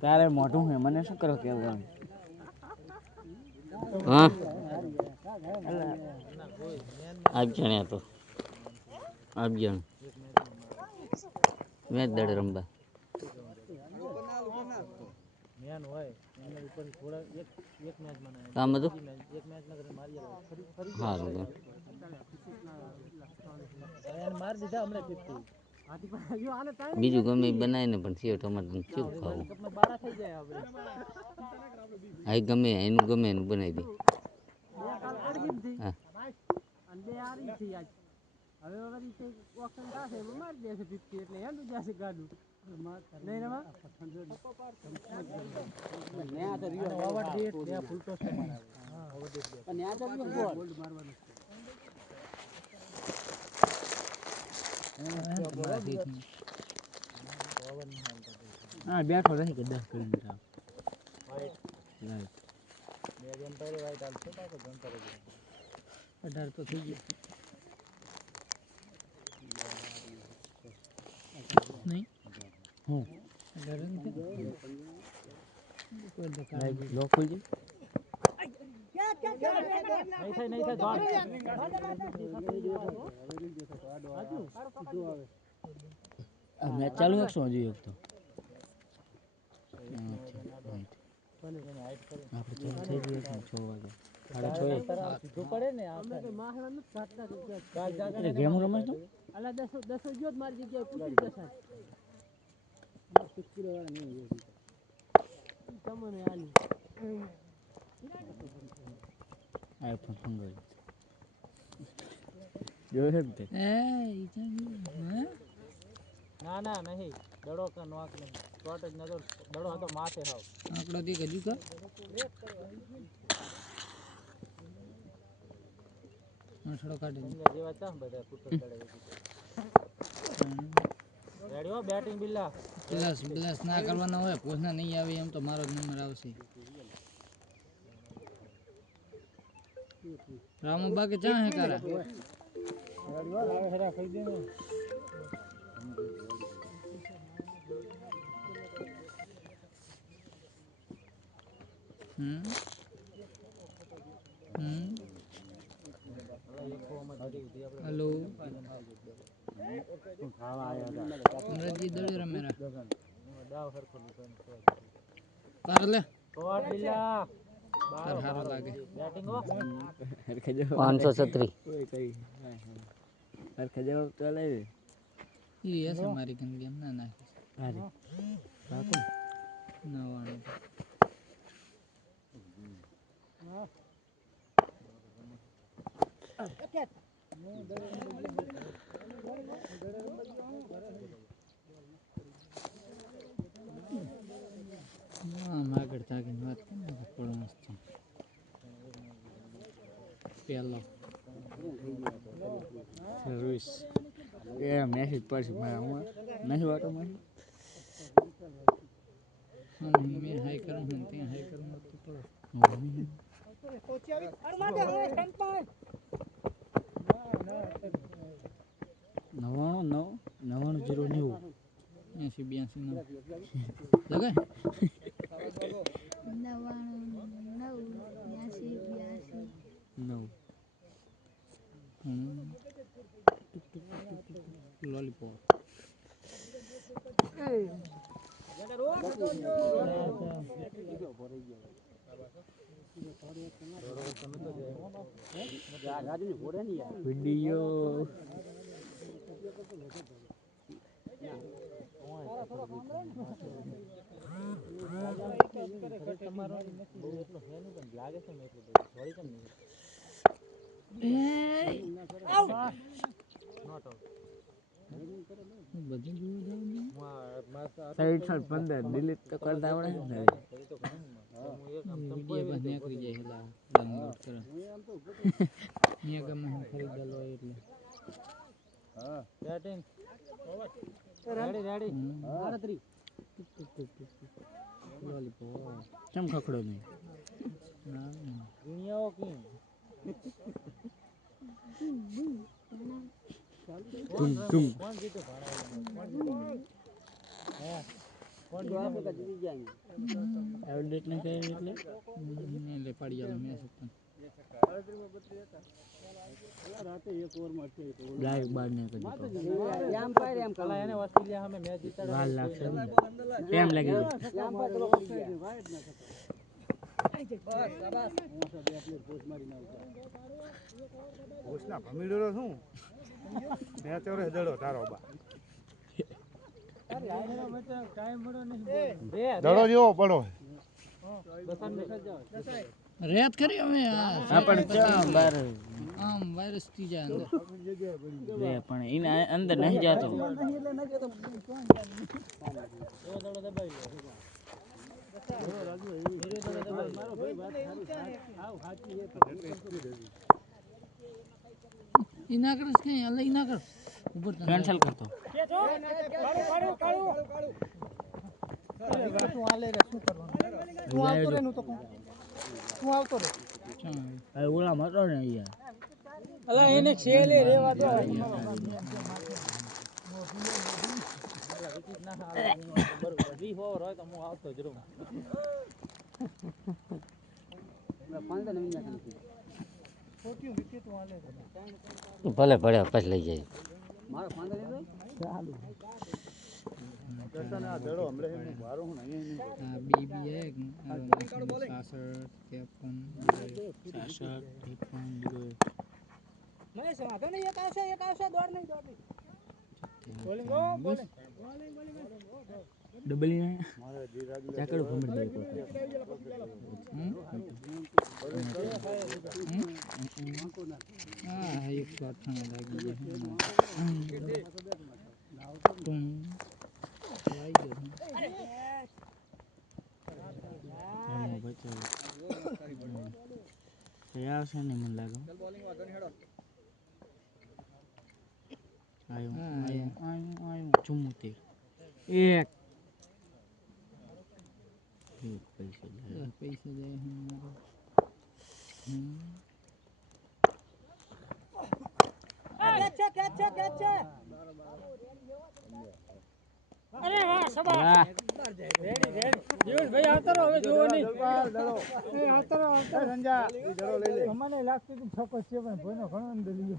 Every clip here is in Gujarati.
તારે મોઢું હે મને શું કરો કેવું હા આપ જાણ્યા તો આપ જાણ મેચ દડે રમવા કામ હતું હા બીજું ગમે બનાવીને પણ સેવ ટમાટર કેવું ખાવું હા ગમે એનું ગમે એનું બનાવી દે હા હવે વળી તે ઓક્શન થાશે એમાં મારી દેશે પીપકી એટલે હેન્ડું જશે ગાડું નહીં રમા ન્યા તો રિયો ઓવર ડેટ બે ફૂલ ટોસ તો મારા હા ઓવર ડેટ બે ન્યા તો રિયો ગોલ્ડ મારવાનું હા બેઠો રહી કે 10 કિલોમીટર વાઈટ બે જમ્પર વાઈટ આલશે તો જમ્પર 18 તો થઈ ગયું નહીં હું 18 કોઈ દુકાન લોક ખુલ ગઈ નહીં થાય મેચ ચાલુ છે શું હજુ એક તો આપણે ચાલુ થઈ ગયું 6 વાગે 6:30 પડે ને આપણે તો માહણા ન કાટતા કાલ ગેમ રમે તો અલા 10 જો મારી જગ્યાએ પૂછી જશે 6 કિલો વાળા નહીં તમને આલી આઈફોન સંગો જો હે તે ના ના નહીં દડો કે નોક નહીં શોર્ટ જ નજર દડો હતો માથે હાવ આંકડો દી ગજુ કા છોડો કાઢી જેવા ચા બધા ફૂટો ચડે રેડી હો બેટિંગ બિલ્લા પ્લસ ના કરવાનો હોય પોસના નહીં આવે એમ તો મારો જ નંબર આવશે રામુ બાકે ચા હે કારા રેડી હો આવે હરા ખાઈ દે हेलो अंग्रेजी दड़े रमेरा कर ले कर हारो लागे बैटिंग हो हर खजो 536 कोई कई हर खजो चले ये ऐसे हमारी गेम ना ना अरे बाको नवाणो આગળ તાકીને વાત કરીને થોડું મસ્ત પેલો સર્વિસ એ મેસેજ પડશે મારા હું નહીં વાતો મને મેં હાઈ કરું ને ત્યાં હાઈ કરું તો પડો 99 80 82 લગાય 99 લોલીપોપ વિડિયો તમારો બહુ એટલો હે નહીં પણ લાગે છે ને એટલું બધું થોડી કેમ નહીં આઉટ નોટ આઉટ બધું જોઈ દઉં સાઈડ 15 ડિલીટ તો કરતા આવડે ને તો ઘણું હું એક આમ વિડિયો બસ નીકળી જાય એટલે ડાઉનલોડ કરો મેં ગમે ખરીદેલો એટલે હા બેટિંગ રેડી રેડી 38 લોલીપોપ કેમ ખખડો નહીં ના દુનિયાઓ કી અપડેટ ન કરે એટલે એટલે પડી જાય મેં સપન લાઈવ બાર ને કરી એમ પાય એમ કલા એને ઓસ્ટ્રેલિયા સામે મેચ જીતાડે વાર લાગશે કેમ લાગી એમ પાય તો વાઈટ ના થતો બસ શાબાશ મોસો બે પ્લેટ પોસ્ટ મારી નાખો ઘોષના ભમીડો શું મેચ ઓરે દડો તારો બા અરે આનો બચ્ચો ટાઈમ પડો નહીં દડો જેવો પડો દસાન મેસેજ જાવ રેત કરી અમે હા પણ ચા બાર આમ વાયરસ થી જાય અંદર રે પણ એના અંદર નહીં જાતો એટલે ન જતો દડો દબાઈ લો મારો ભાઈ વાત સારી આવ સાચી છે ઇના કરસ કે અલ્લા ઇના કર ઉપર કેન્સલ કરતો તું આલે રે શું કરવાનું તું આવતો રે નું તો તું આવતો રે હવે ઓલા મતો ને યાર અલા એને છેલે રેવા દો ભલે ભલે પછી લઈ જાય મારો 15 લીધો ચાલુ દર્શન આ દડો હમણે હું મારો હું નહીં આ બીબી એક 66 મને સમાતો નહીં એક આવશે દોડ નહીં બોલિંગ ગો બોલિંગ ડબલ ને મારે જીરાજુ ચાકડ ભમર દે કો હા એક શોટ થા લાગી જાય તું લાઈ ગયો અરે બચો તૈયાર છે ને મને લાગે આયો ચુમ્મુતી એક પૈસા જાય અરે વાહ શાબાશ રેડી જીવન ભાઈ આવતો રહો હવે જોવો નહીં એ આવતો રંજા દડો લઈ લે મને લાગતું હતું છપસ છે પણ ભોનો ઘણો અંદર લીધો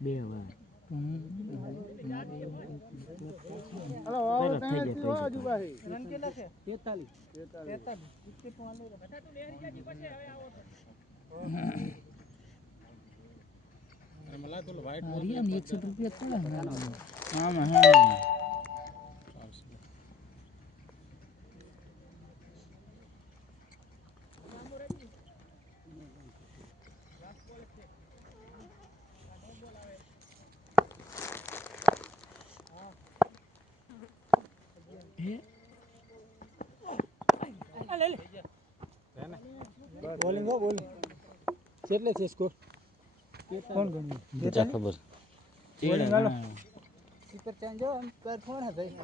બે વાર હલો પહેલા થઈ ગયા આજુભાઈ રન કેટલા છે 43 હરિયાણ 61 રૂપિયા પડે આમાં હા બોલિંગ હો બોલિંગ કેટલે છે સ્કોર કોણ ગણ્યું જા ખબર બોલિંગ હાલો સ્પીકર ચેન્જ હો પર ફોન હે ભાઈ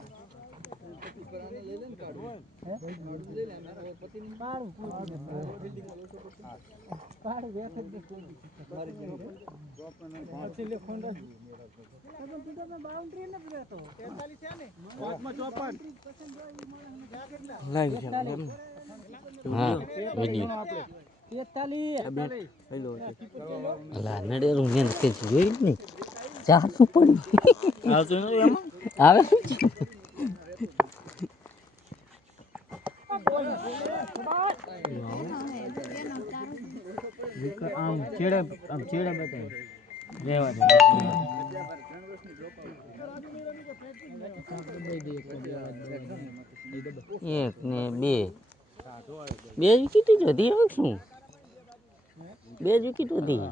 હા વિડિયો 43 અલા નડેરું ને કે જોઈ ને ચારસું પડ્યું આવતું નથી એમાં આવે આમ છેડે બતાવે રહેવા દે એક ને બે વિકેટ જ હતી હવે શું બે જ વિકેટ હતી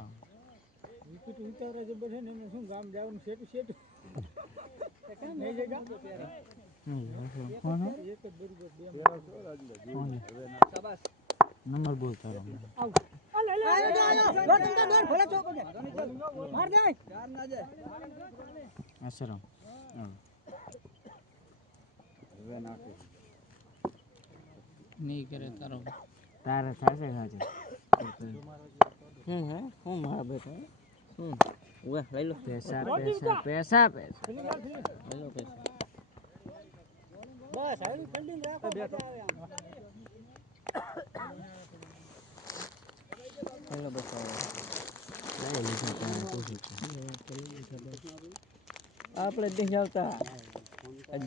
નંબર બોલ તારો આસરામ નહીં કરે તારો તારે થશે સાચે હું મારા બેટા ઉવા લઈ લો પૈસા પૈસા પૈસા પૈસા લઈ લો પૈસા બસ આવી ફંડિંગ રાખો બધા આવે આમ લઈ લો પૈસા લઈ લીધા તારે પૂછું આપણે દેખ આવતા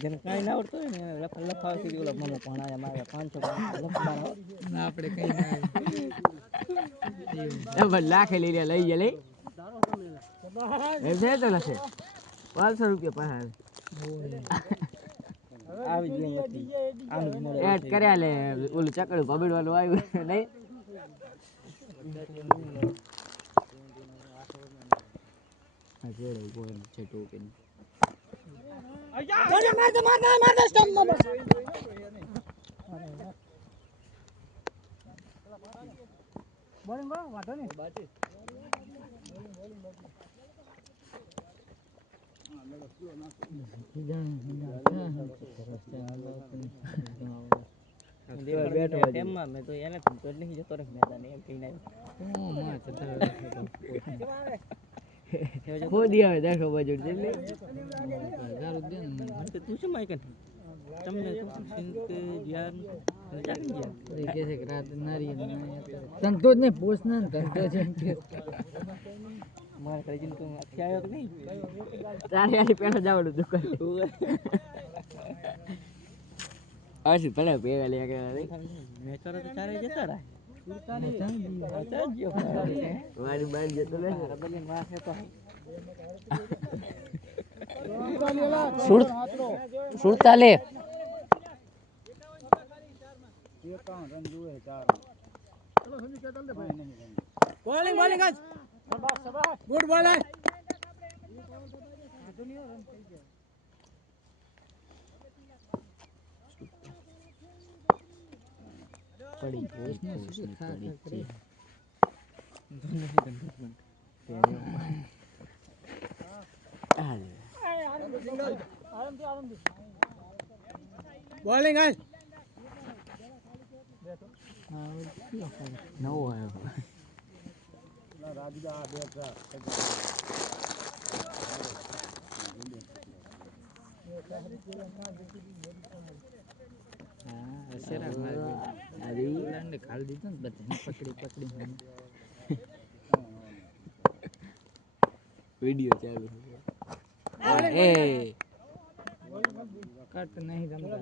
જેને કાંઈ ના આવડતું હોય ને એને લખાવતી હતી ઓલા મને ભણાયા મારે 500 લખવાના આપણે કઈ ના લાખે લઈ લે લઈ ગયા લઈ એમ છે તો લખે 500 રૂપિયા પાસે આવી ગઈ નથી આમ જ મળે એડ કર્યા લે ઓલું ચકડું ભબડવાનું આવ્યું નહીં આ જોડે કોઈ છે ટોપી માર દે સ્ટમ્પ માં બસ બોલિંગ બા વાટો ને બાજી બેઠો ટેમમાં મેં તો એને તો નહીં જતો રે મેદાન એમ કહીને આવ્યો ખોદી આવે દેખો બાજુ એટલે તું શું માઈક તમને તો સિંત જ્ઞાન જાગી ગયા એ કહે છે કે રાત નારી ધંધો જ નહીં પોષના ધંધો છે મારે કરી જઈને તું આખી આવ્યો કે નહીં તારી આલી પેલો જાવડું દુકાન આશી ભલે ભેગા લે કે મેં તો ચારે જતા રહ્યા મારી બાર જતો ને સુડતાલે bowling bowling guys good bowling પડી પોષની પડી બોલિંગ ગાઈસ નવો આવ્યો ખાલી દીધું ને બધાને પકડી વિડિયો ચાલુ એ કટ નહીં રમતા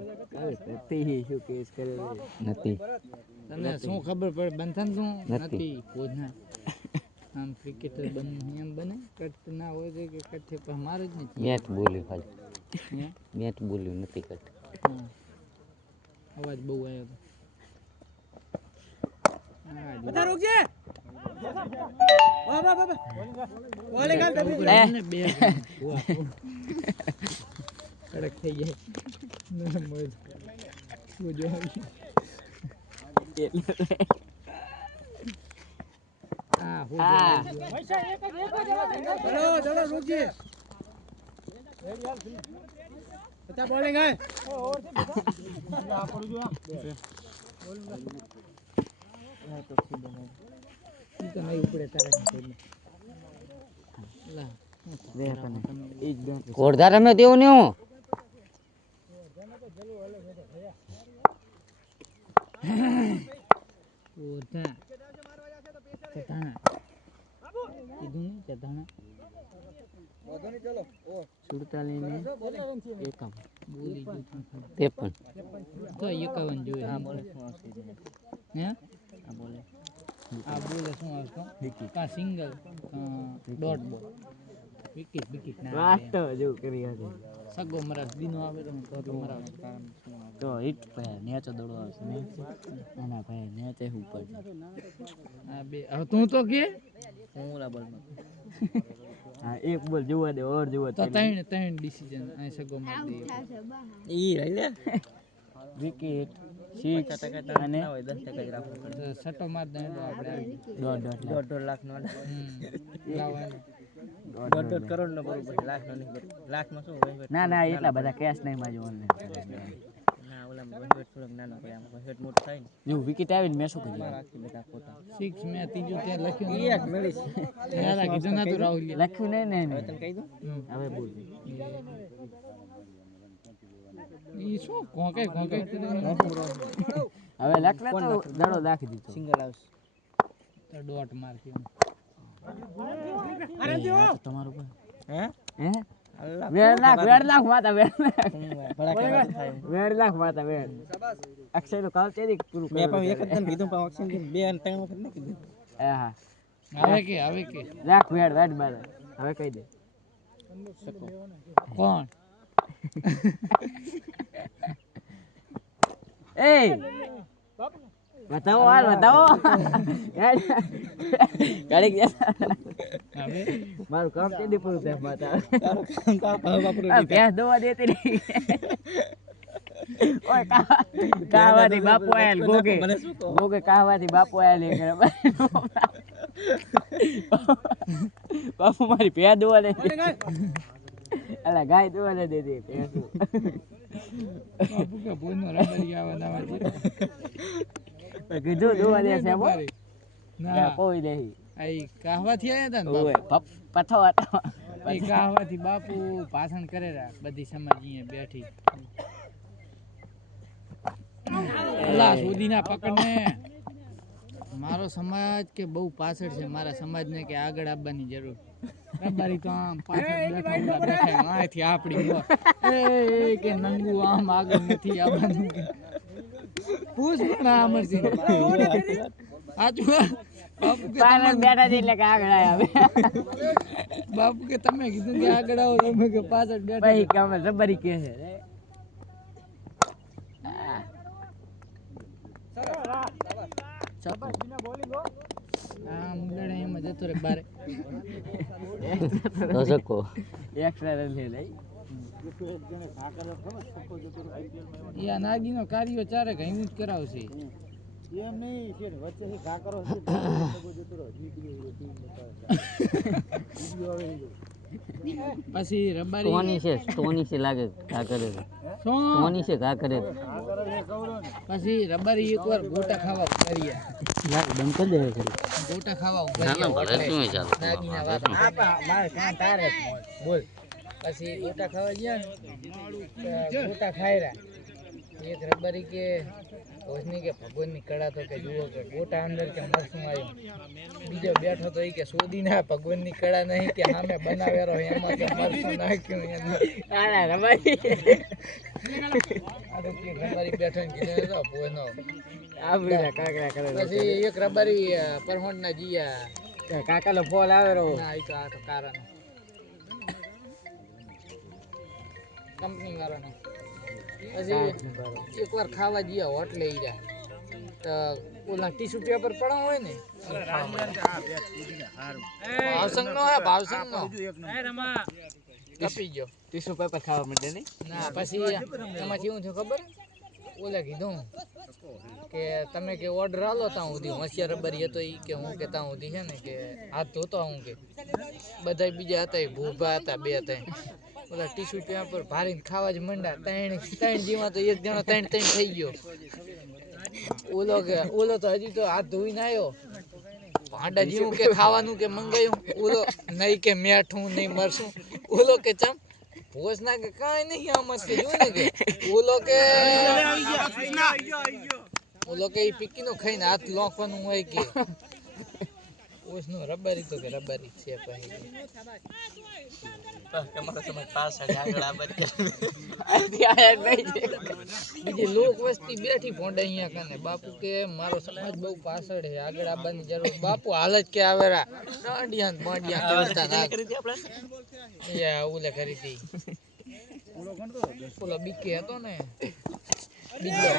શું કેસ કરે નથી તને શું ખબર પડે બંધન શું નથી કોજના આમ ક્રિકેટર બનવું એમ બને કટ ના હોય છે કે કટ છે મારું જ નથી મેચ બોલ્યું ખાલી મેચ બોલ્યું નથી કટ અવાજ બહુ આવ્યો બધા રૂકજે વાહ વાહ વાહ બોલિંગ ગાઈસ બે કડક થઈ જાય નરમ હોય શું જો પૈસા એક જ ચલો ચલો રૂકજે રેડી હાલ બધા બોલિંગ ગાઈસ ઓવર થી બધા આ પડું જો બોલિંગ તો સીધો તો નહીં ઉપડે તારા લા કોડધા રમે તેવું ને હું ઓરતા ચતાણા કીધું ને ચતાણા સુડતાલીસ ને એકમ બોલી ગયું 53 તો 51 જોઈએ હા બોલે શું આવશે હે આ બોલે આ બોલે શું આવશે કા સિંગલ ડોટ બોલ વિકેટ ના વાસ્તો જો કરી હતી સગો મરાસ દીનો આવે તો મરાસ તો હિટ ભાઈ નેચો દોડો આવશે ના ભાઈ નેચે ઉપર આ બે હવે તું તો કે હું ઓલા બોલમાં હા એક બોલ જોવા દે ઓર જોવા તો ત્રણ ડિસિઝન આ સગો માર દે ઈ લઈ લે વિકેટ 6 અને 10% જ રાખવું પડે સટો માર દે તો આપણે દોઢ લાખ નો દોઢ કરોડ નો બરોબર લાખ નો નહીં લાખ માં શું ના એટલા બધા કેશ નહીં માં જો ઓનલાઈન ના ઓલા વહીવટ થોડોક નાનો પડે આમ વહીવટ મોટો થાય ને જો વિકેટ આવીને મેં શું કર્યું રાખી બધા ફોટા 6 મેં ત્રીજું ત્યાં લખ્યું એક મેળીશ યાર કીધું ના તો રાહુલ લખ્યું નહીં હવે તને કહી દઉં હવે બોલ ઈ શું કોકે હવે લખ લે તો દડો રાખી દીધો સિંગલ હાઉસ તો ડોટ મારતી અરે જો તમારું હે હે અલ્લાહ વેર નાખ માતા વેર નાખ ભડાકા થાય વેર નાખ માતા વેર અક્ષય નું કામ છે પૂરું મેં પણ એક જ તને કીધું પણ ઓક્સિજન બે અને ત્રણ વખત નહીં કીધું હા હવે કે રાખ વેર વેડ બાર હવે કહી દે કોણ એ બતાવો હાલ બતાવો ગાડી હવે મારું કામ છે પૂરું થાય માતા તારું કામ કા બાપરો ભેંસ દોવા દેતી નહીં ઓય કાવાથી બાપુ આયેલ ગોગે મને શું કહો ગોગે કાવાથી બાપુ આયેલ એ કરે બાપુ મારી ભેંસ દોવા દે અલા ગાય દોવા દે દે ભેંસ બાપુ કે બોનો રબડી આવા છે કીધું દોવા દે છે બો ના કોઈ નહીં આઈ કાહવાથી આયા તા ઓય પથો હતો એ કાહવાથી બાપુ ભાષણ કરેરા બધી સમાજ અહીંયા બેઠી અલા સુધીના પકડને મારો સમાજ કે બહુ પાછળ છે મારા સમાજને કે આગળ આવવાની જરૂર રબારી તો આમ પાછળ બેઠા અહીંથી આપડી એ કે નંગુ આમ આગળ નથી આવવાનું પૂછ પણ અમરસિંહ આજુ બાપુ કે પાછળ બેઠા છે એટલે કે આગળ આવ્યા બાપુ કે તમે કીધું કે આગળ આવો તમે કે પાછળ બેઠા ભાઈ કે અમે રબારી કે છે મુંડળે એમ જતો રે બારે તો સકો એક્સ્ટ્રા રન લે લઈ યા નાગીનો કાર્યો ચારે કઈ જ કરાવશે એમ નહીં છે વચ્ચે થી ઘા કરો છે જતો રહો પછી રબારી ટોની છે લાગે ઘા કરે ટોની છે ઘા કરે પછી રબારી એકવાર ગોટા ખાવા કરીએ યાર બંધ કરી દે છે ગોટા ખાવા નાગીના વાત મારે કાં તારે બોલ પછી ગોટા ખાવા ગયા ને ગોટા ખાયરા એક રબારી કે ઓજની કે ભગવાનની કળા તો કે જુઓ કે ગોટા અંદર કે મરસું આવ્યું બીજો બેઠો તો એ કે સોદીના ભગવાનની કળા નહીં કે સામે બનાવેરો એમાં કે મરસું નાખ્યું એમાં રબારી રબારી બેઠો ને કીધું તો પોનો પછી એક રબારી પરહોંડ ના જીયા કાકા નો ફોન આવેલો ના એ તો આ તો કારણ કંપની વાળાનો પછી એકવાર ખાવા ગયા હોટલે ઈ જા તો ઓલા ટીશ્યુ પેપર પડ્યા હોય ને ભાવસંગ નો હે ભાવસંગ નો કપી ગયો ટીશ્યુ પેપર ખાવા માટે નહીં ના પછી એમાં કેવું થયું ખબર ઓલે કીધું કે તમે કે ઓર્ડર આલો તાં સુધી હોશિયાર રબારી હતો ઈ કે હું કે તાં સુધી છે ને કે હાથ ધોતો હું કે બધા બીજા હતા ભૂભા હતા બે હતા ઓલા ટીશ્યુ પેપર ભારીને ખાવા જ મંડા ત્રણ જીવા તો એક જણો ત્રણ થઈ ગયો ઓલો તો હજી તો હાથ ધોઈને આવ્યો ભાંડા જેવું કે ખાવાનું કે મંગાયું ઓલો નહીં કે મેઠું નહીં મરશું ઓલો કે ચમ ભોજ ના કે કાંઈ નહીં આમાં કે જો ને કે ઓલો કે પીકી નો ખાઈને હાથ લોખવાનું હોય કે ઓસનો રબારી તો કે રબારી છે પછી બીજી લોક વસ્તી બેઠી ભોંડે અહીંયા કને બાપુ કે મારો સમાજ બહુ પાછળ છે આગળ આવવાની જરૂર બાપુ હાલ જ કે આવેરા ડાંડિયા બાંડિયા કરતા ના યા ઓલે કરી હતી ઓલો બીકે હતો ને બીજો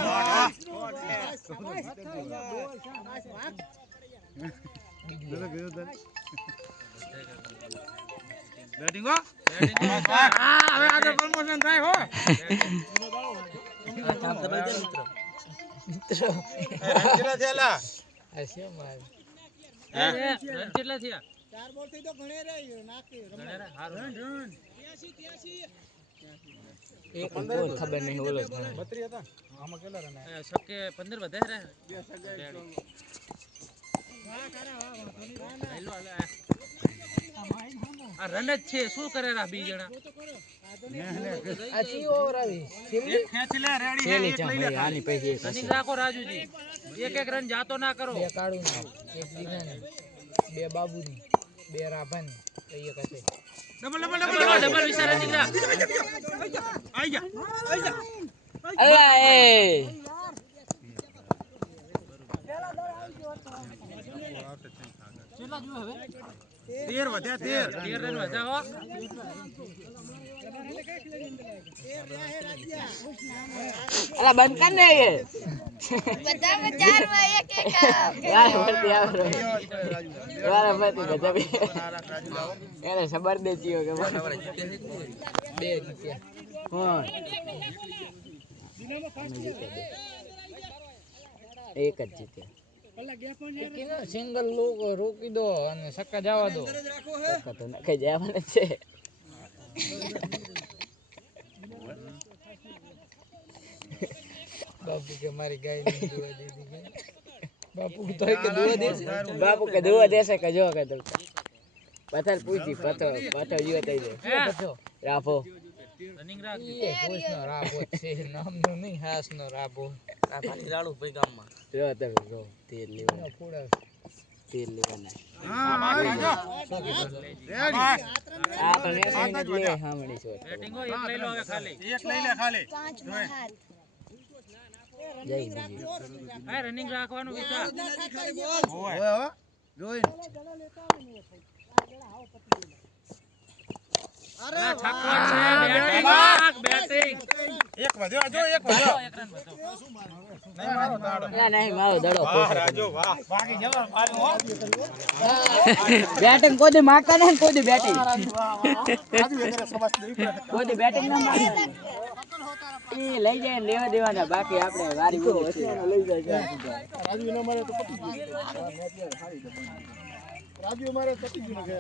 બેટિંગ હો હવે આગળ પ્રમોશન થાય હો કામ કરવા દે મિત્રો રંજીલા થેલા હશે માર રંજીલા થયા 4 બોલ થી તો ઘણે રે નાખી રમે હારું 83 એક બોલ ખબર નહીં ઓલો જ ગણાય. 32 હતા આમાં કેટલા રન સકે 15 વધારે આ રન જ છે શું કરે રા બી જણા આ ચી ઓવર આવી એક ખેંચી લે રેડી છેલી ચા ભાઈ આની પૈકી રનિંગ રાખો રાજુજી એક રન જાતો ના કરો બે કાળું ને એક દીનાની બે બાબુની બે રાભાની તો એક હશે ડબલ વિચાર રનિંગ રાખ આઈ જા અલ્લા એ કેટલા જો હવે 13 વધ્યા 13 રન વધા હો અલા બંધ કર ને એ બધા બજારમાં એક એક યાર ભરતી આવે યાર ભરતી ગજબ એને ખબર દે ચીયો કે બે જીત્યા કોણ એક જ જીત્યા સિંગલ લોકો રોકી દો અને સક્કા જવા દો તો નખાઈ જવાના છે બાપુ કે મારી ગાય ને દુઆ દીધી કે બાપુ તો કે દુઆ દેશે બાપુ કે દુઆ દેશે કે જો કે તો પથર પૂછી પથર યુ તઈ દે રાફો રનિંગ રાખ એ કોઈનો રાબો છે નામનો નહીં હાસનો રાબો આ પાછી રાડુ ભાઈ ગામમાં જો તમે જો તેલ લેવાના ફોડા તેલ લેવાના હા મારી જો આ પણ એસી જ લે હામણી છો બેટિંગ હો એક લઈ લો હવે ખાલી એક લઈ લે ખાલી પાંચ બહાર જય બીજી હા રનિંગ રાખવાનું વિચાર ઓય હો જોઈન અરે છક્કો છે બેટિંગ રાખ બેટિંગ એક વધ્યો જો એક વધ્યો એક રન વધો નહીં મારો દાડો ના નહીં મારો દડો વાહ રાજુ વાહ બાકી જલો મારું હો બેટિંગ કોઈ દી મારતા નહીં કોઈ દી બેટિંગ રાજુ એકરે સમજ નહીં કોઈ દી બેટિંગ ના મારે એ લઈ જાય ને લેવા દેવાના બાકી આપણે વારી લઈ જાય રાજુ ના મારે તો પતી ગયું રાજુ મારે પતી ગયું કે